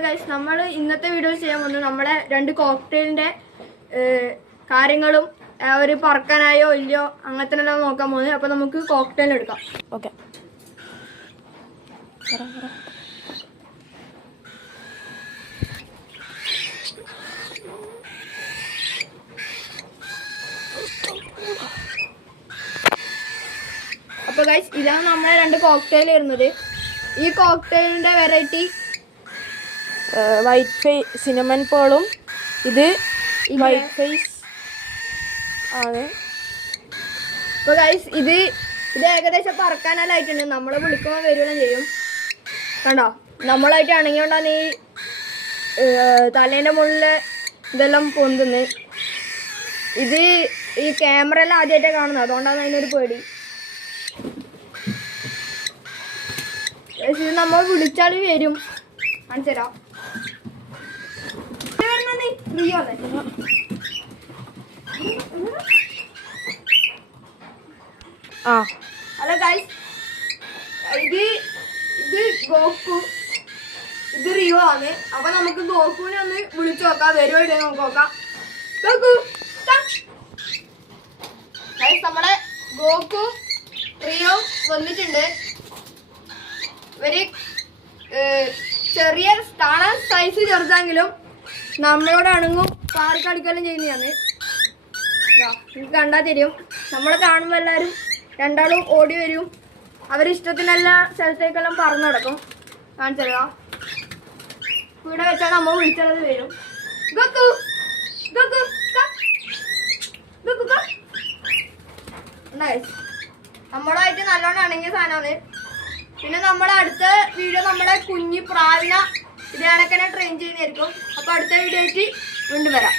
Guys, നമ്മൾ ഇന്നത്തെ video ചെയ്യാൻ പോകുന്നത് നമ്മുടെ രണ്ട് കോക്ടെയിലിന്റെ കാര്യങ്ങളും ഒരു പറക്കാനായോ ഇല്ലയോ അങ്ങനത്തെ എല്ലാം നോക്കാൻ പോകുന്നത്. അപ്പൊ നമുക്ക് കോക്ടെയിൽ എടുക്കാം. ഓക്കെ, അപ്പൊ ഗൈസ്, ഇതാണ് നമ്മളെ രണ്ട് കോക്ടെയിൽ വരുന്നത്. ഈ കോക്ടെയിലിന്റെ വെറൈറ്റി വൈറ്റ് ഫേസ് സിനമൺ പേളും ഇത് വൈറ്റ് ഫേസ് ആണ്. അപ്പോൾ ഗൈസ്, ഇത് ഏകദേശം പറക്കാനായിട്ടുണ്ട്. നമ്മളെ വിളിക്കുമ്പോൾ വരികയും ചെയ്യും. കണ്ടോ, നമ്മളായിട്ട് അണങ്ങിയോണ്ടാണ് ഈ തലേൻ്റെ മുകളിൽ ഇതെല്ലാം പൊന്തുന്നത്. ഇത് ഈ ക്യാമറയെല്ലാം ആദ്യമായിട്ടാണ് കാണുന്നത്, അതുകൊണ്ടാണ് അതിനൊരു പേടി. ഇത് നമ്മൾ വിളിച്ചാൽ വരും. കാണിച്ചു തരാം. ഹലോ ഗൈസ്, ഇത് ഗോക്കു, ഇത് റിയോ ആണ്. അപ്പൊ നമുക്ക് ഗോക്കുവിനെ ഒന്ന് വിളിച്ചു നോക്കാം. വരുമോ ഇല്ലേ നമുക്ക് നോക്കാം. ഗോക്കു, ഗൈസ്, നമ്മുടെ ഗോക്കു റിയോ വന്നിട്ടുണ്ട്. ഇവര് ചെറിയ കാണാൻ സൈസ് ചെറുതാണെങ്കിലും നമ്മളോട് അണങ്ങും പാറി കളിക്കാനും ചെയ്യുന്നതാണ്. നിങ്ങൾക്ക് കണ്ടാൽ തരും. നമ്മളെ കാണുമ്പോൾ എല്ലാവരും രണ്ടാളും ഓടി വരും. അവരിഷ്ടത്തിനെല്ലാം സ്ഥലത്തേക്കെല്ലാം പറന്നു നടക്കും. കാണിച്ചല്ലോ, ഇവിടെ വെച്ചാൽ നമ്മൾ വിളിച്ചത് വരും. ഗോക്കു, ഗോക്കു, ഗോക്കു, നമ്മളായിട്ട് നല്ലോണം അണങ്ങിയ സാധനമാണ്. പിന്നെ നമ്മുടെ അടുത്ത വീഡിയോ നമ്മുടെ കുഞ്ഞി പ്രാവിനെ ഇതേണക്കനെ ട്രെയിൻ ചെയ്യുന്നതായിരിക്കും. അപ്പൊ അടുത്ത വീഡിയോ ആയിട്ട് വീണ്ടും വരാം.